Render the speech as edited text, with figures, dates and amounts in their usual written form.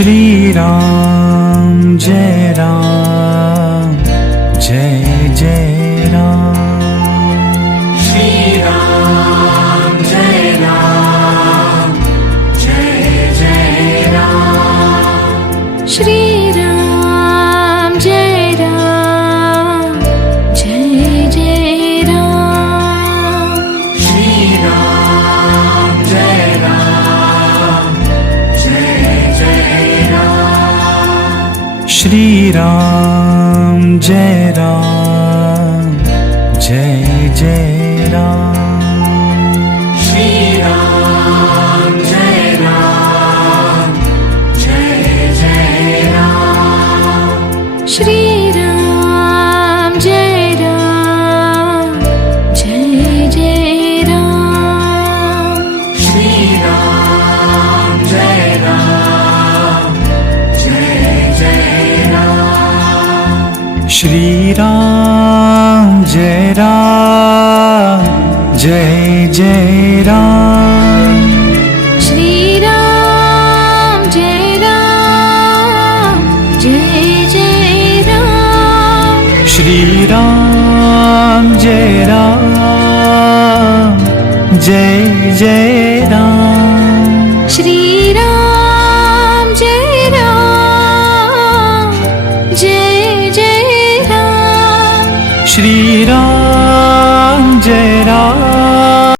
Shri Ram Jai Ram Jai Jai Ram. Shri Ram Jai Ram Jai Jai Ram. Shri Ram Jai Ram Jai Jai Ram. Shri Ram Jai Ram Jai Jai Ram. Shri Ram Jai Ram Jai Jai Ram. Shri Ram Jai Ram Jai Jai Ram. Shri Ram Jai Ram Jai Jai Ram. Shri Ram Jai Ram Jai Jai Ram. Shri Ram Jai Ram Jai Jai Ram. Shri Ram Jai Ram Jai Jai Ram. Shri Ram Jai Ram Jai Jai Ram. Shri